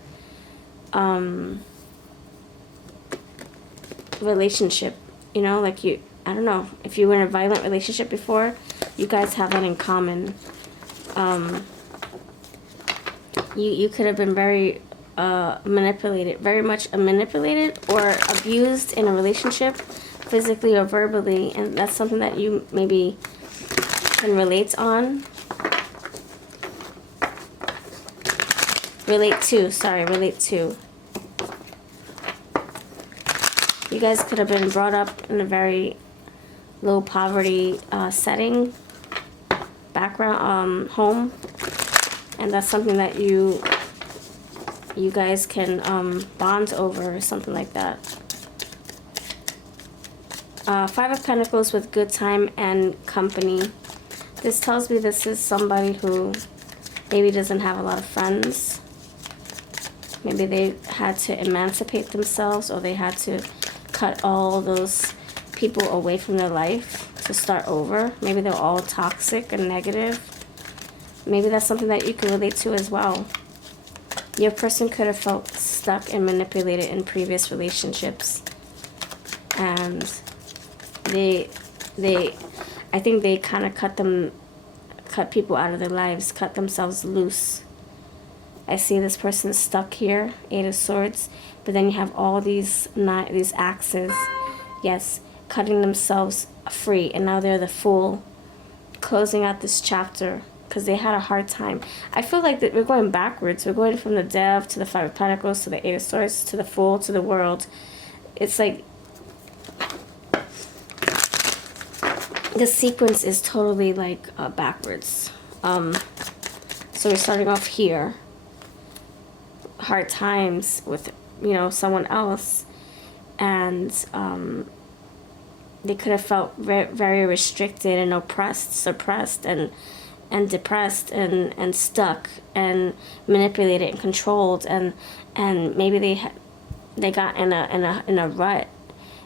relationship, you know, like you, I don't know, if you were in a violent relationship before, you guys have that in common. You could have been very manipulated, very much manipulated or abused in a relationship, physically or verbally, and that's something that you maybe can relate on. Relate to. You guys could have been brought up in a very low poverty setting, background, home, and that's something that you guys can bond over, or something like that. Five of Pentacles with good time and company. This tells me this is somebody who maybe doesn't have a lot of friends. Maybe they had to emancipate themselves, or they had to cut all those people away from their life to start over. Maybe they're all toxic and negative. Maybe that's something that you can relate to as well. Your person could have felt stuck and manipulated in previous relationships. And I think they kind of cut people out of their lives, cut themselves loose. I see this person stuck here, 8 of Swords, but then you have all these axes, yes, cutting themselves free, and now they're the Fool, closing out this chapter, because they had a hard time. I feel like that we're going backwards. We're going from the Dev to the 5 of Pentacles to the 8 of Swords to the Fool to the World. It's like the sequence is totally like backwards. So we're starting off here. Hard times with, you know, someone else, and they could have felt very restricted and oppressed, suppressed, and depressed, and stuck, and manipulated and controlled, and maybe they got in a rut.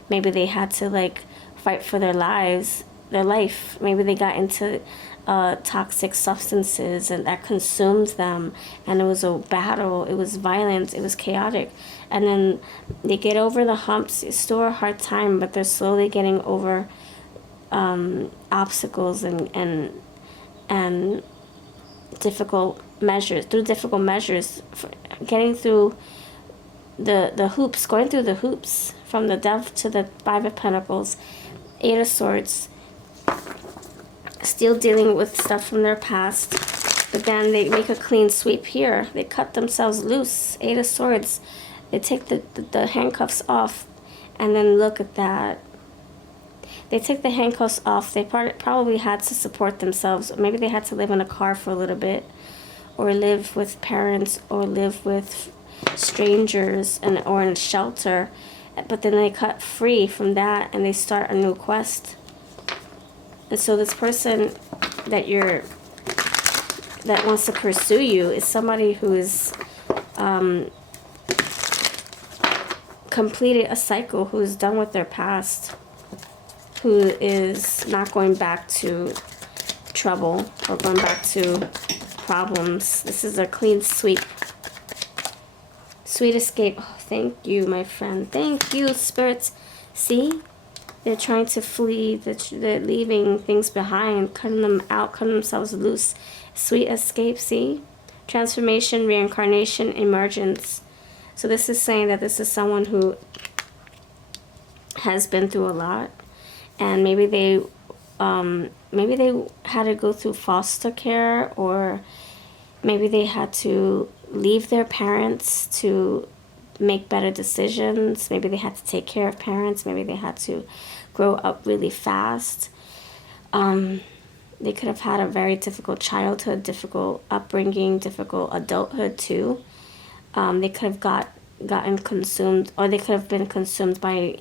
Maybe they had to like fight for their life. Maybe they got into toxic substances, and that consumed them, and it was a battle, it was violent, it was chaotic, and then they get over the humps. It's still a hard time, but they're slowly getting over obstacles and difficult measures, getting through the hoops, going through the hoops, from the Death to the 5 of Pentacles, 8 of Swords, still dealing with stuff from their past, but then they make a clean sweep here. They cut themselves loose, 8 of Swords. They take the handcuffs off, and then look at that. They take the handcuffs off. They probably had to support themselves. Maybe they had to live in a car for a little bit, or live with parents, or live with strangers, or in a shelter. But then they cut free from that, and they start a new quest. And so this person that wants to pursue you is somebody who is completed a cycle, who is done with their past, who is not going back to trouble or going back to problems. This is a clean sweep. Sweet escape. Oh, thank you, my friend. Thank you, spirits. See? They're trying to flee. They're leaving things behind, cutting them out, cutting themselves loose. Sweet escape, see? Transformation, reincarnation, emergence. So this is saying that this is someone who has been through a lot, and maybe they had to go through foster care, or maybe they had to leave their parents to make better decisions. Maybe they had to take care of parents. Maybe they had to grow up really fast. They could have had a very difficult childhood, difficult upbringing, difficult adulthood too. They could have gotten consumed, or they could have been consumed by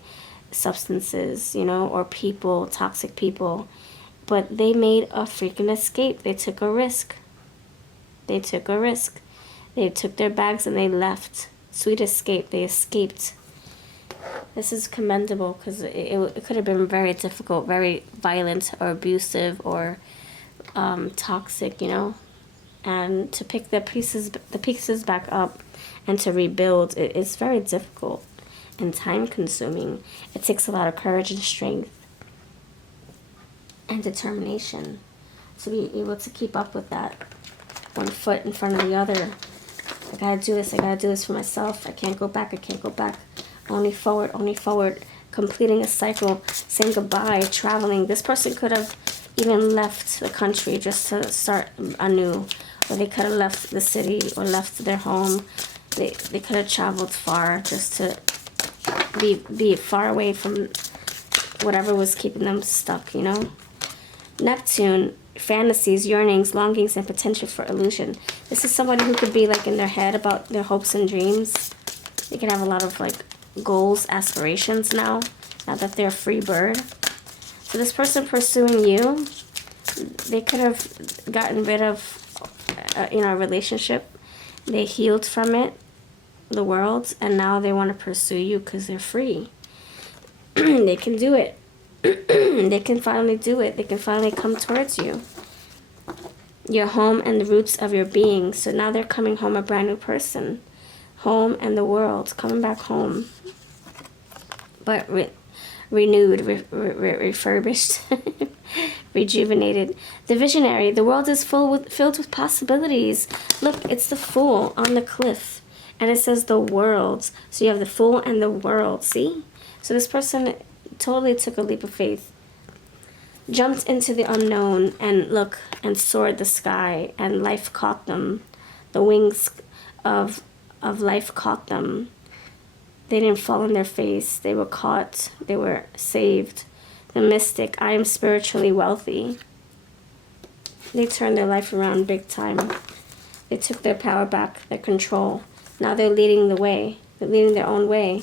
substances, you know, or people, toxic people. But they made a freaking escape. They took a risk. They took a risk. They took their bags and they left. Sweet escape. They escaped. This is commendable, because it could have been very difficult, very violent or abusive or toxic, you know. And to pick the pieces back up and to rebuild, it's very difficult and time consuming. It takes a lot of courage and strength and determination to be able to keep up with that. One foot in front of the other. I gotta do this. I gotta do this for myself. I can't go back. I can't go back. Only forward. Only forward. Completing a cycle. Saying goodbye. Traveling. This person could have even left the country just to start anew. Or they could have left the city or left their home. They could have traveled far just to be far away from whatever was keeping them stuck, you know. Neptune. Fantasies, yearnings, longings, and potential for illusion. This is somebody who could be like in their head about their hopes and dreams. They can have a lot of like goals, aspirations now that they're a free bird. So this person pursuing you, they could have gotten rid of a relationship. They healed from it, the world, and now they want to pursue you because they're free. They can do it. They can finally do it. They can finally come towards you. your home and the roots of your being. So now they're coming home a brand new person. Home and the world, coming back home. But renewed, refurbished, rejuvenated. The visionary, the world is filled with possibilities. Look, it's the Fool on the cliff. And it says the world. So you have the Fool and the world, see? So this person totally took a leap of faith. Jumped into the unknown and look, and soared the sky, and life caught them. The wings of life caught them. They didn't fall on their face. They were caught. They were saved. The mystic, I am spiritually wealthy. They turned their life around big time. They took their power back, their control. Now they're leading the way. They're leading their own way,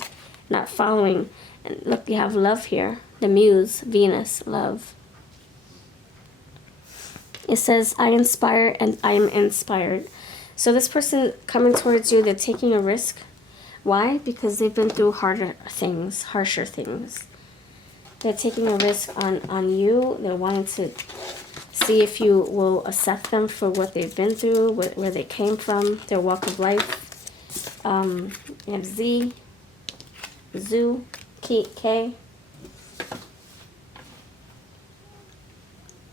not following. And look, you have love here. The muse, Venus, love. It says, I inspire and I am inspired. So this person coming towards you, they're taking a risk. Why? Because they've been through harder things, harsher things. They're taking a risk on you. They're wanting to see if you will accept them for what they've been through, where they came from, their walk of life. You have Z, Zoo, K.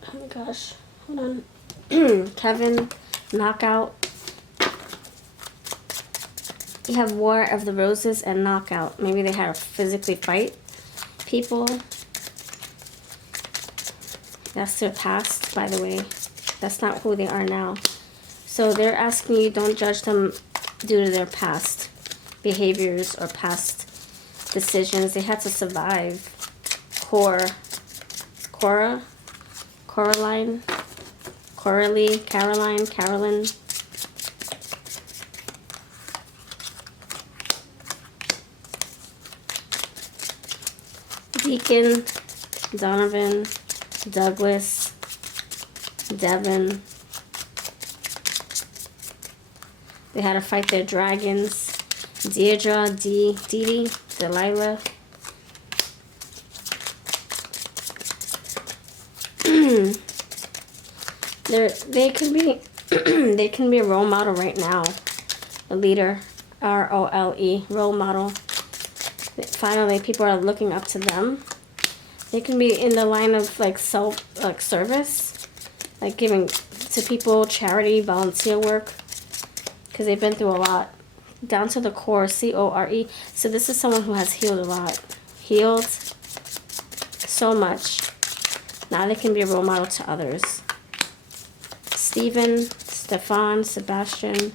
Oh my gosh. Hold on. Kevin, Knockout. You have War of the Roses and Knockout. Maybe they had to physically fight people. That's their past, by the way. That's not who they are now. So they're asking you, don't judge them due to their past behaviors or past decisions. They had to survive. Coraline, Carolyn. Deacon, Donovan, Douglas, Devin. They had to fight their dragons. Deirdre, Dee, Delilah. They can be they can be a role model right now. A leader, ROLE, role model. Finally, people are looking up to them. They can be in the line of like service, like giving to people, charity, volunteer work, because they've been through a lot. Down to the core, CORE. So this is someone who has healed a lot. Healed so much. Now they can be a role model to others. Stefan, Sebastian,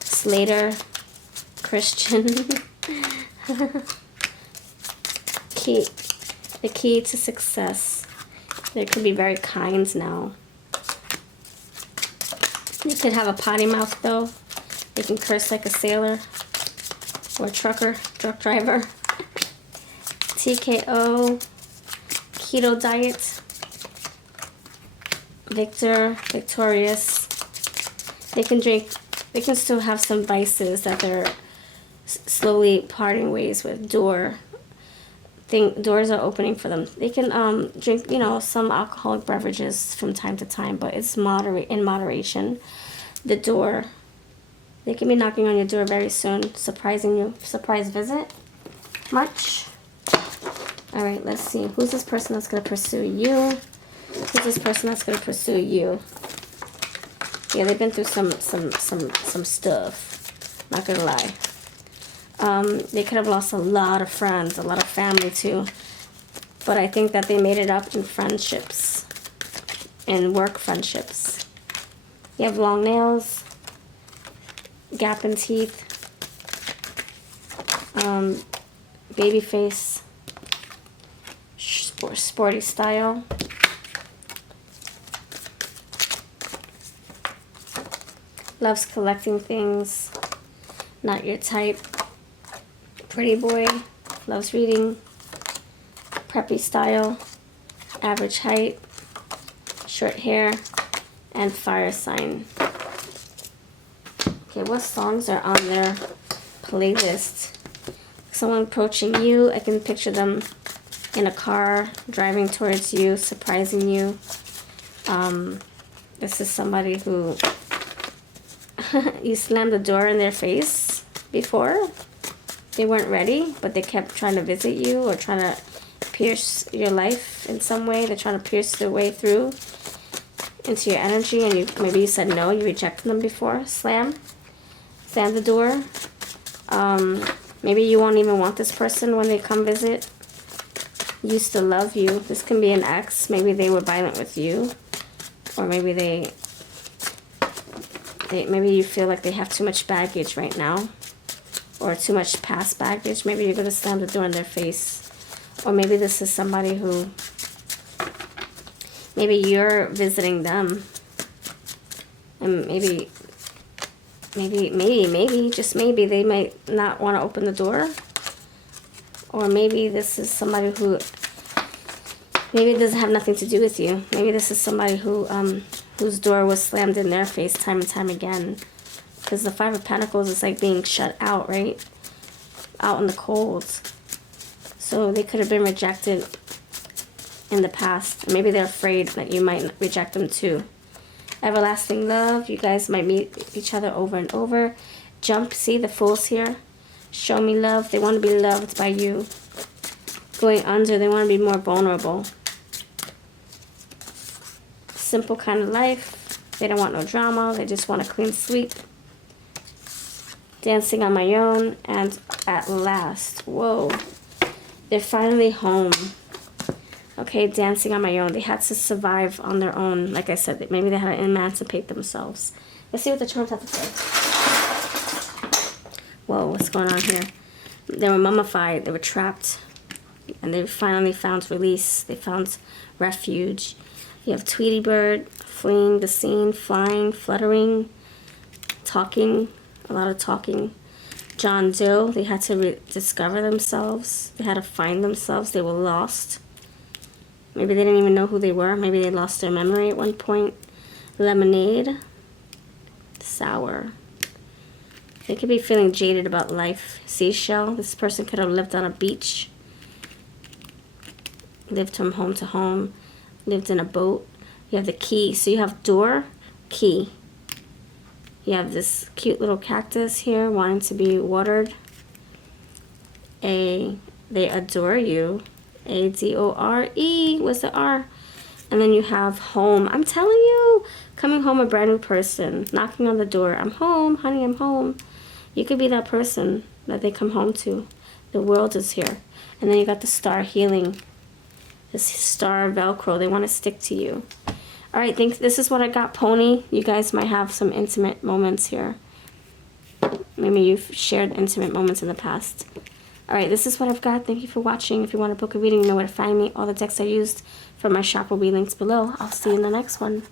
Slater, Christian. The key to success. They could be very kind now. They could have a potty mouth though. They can curse like a sailor or a truck driver. TKO, keto diet. Victorious. They can still have some vices that they're slowly parting ways with. Doors are opening for them. They can drink, some alcoholic beverages from time to time, but it's in moderation. The door. They can be knocking on your door very soon, surprising you. Surprise visit. Much. All right, let's see. Who's this person that's going to pursue you? Who's this person that's going to pursue you? Yeah, they've been through some stuff. Not going to lie. They could have lost a lot of friends, a lot of family too. But I think that they made it up in friendships. In work friendships. You have long nails. Gap in teeth. Baby face. Sporty style. Loves collecting things. Not your type. Pretty boy. Loves reading. Preppy style. Average height. Short hair. And fire sign. Okay, what songs are on their playlist? Someone approaching you. I can picture them in a car, driving towards you, surprising you. This is somebody who you slammed the door in their face before. They weren't ready, but they kept trying to visit you or trying to pierce your life in some way. They're trying to pierce their way through into your energy, and maybe you said no, you rejected them before. Slam the door. Maybe you won't even want this person when they come visit. Used to love you. This can be an ex. Maybe they were violent with you, or maybe maybe you feel like they have too much baggage right now, or too much past baggage. Maybe you're going to slam the door in their face. Or maybe this is somebody who, maybe you're visiting them, and maybe, just maybe, they might not want to open the door. Or maybe this is somebody who, maybe it doesn't have nothing to do with you. Maybe this is somebody who, whose door was slammed in their face time and time again. Because the Five of Pentacles is like being shut out, right? Out in the cold. So they could have been rejected in the past. Maybe they're afraid that you might reject them too. Everlasting love. You guys might meet each other over and over. Jump. See the Fool's here. Show me love. They want to be loved by you. Going under. They want to be more vulnerable. Simple kind of life. They don't want no drama. They just want a clean sweep. Dancing on my own. And at last. Whoa. They're finally home. Okay, dancing on my own. They had to survive on their own. Like I said, maybe they had to emancipate themselves. Let's see what the charms have to say. Whoa, what's going on here? They were mummified. They were trapped. And they finally found release. They found refuge. You have Tweety Bird, fleeing the scene, flying, fluttering, talking, a lot of talking. John Doe, they had to discover themselves. They had to find themselves. They were lost. Maybe they didn't even know who they were. Maybe they lost their memory at one point. Lemonade. Sour. They could be feeling jaded about life. Seashell. This person could have lived on a beach. Lived from home to home. Lived in a boat. You have the key. So you have door, key. You have this cute little cactus here wanting to be watered. They adore you. A-D-O-R-E. What's the R? And then you have home. I'm telling you, coming home, a brand new person. Knocking on the door. I'm home, honey, I'm home. You could be that person that they come home to. The world is here. And then you got the star healing. This star Velcro. They want to stick to you. All right, this is what I got, Pony. You guys might have some intimate moments here. Maybe you've shared intimate moments in the past. All right, this is what I've got. Thank you for watching. If you want to book a reading, you know where to find me. All the decks I used from my shop will be linked below. I'll see you in the next one.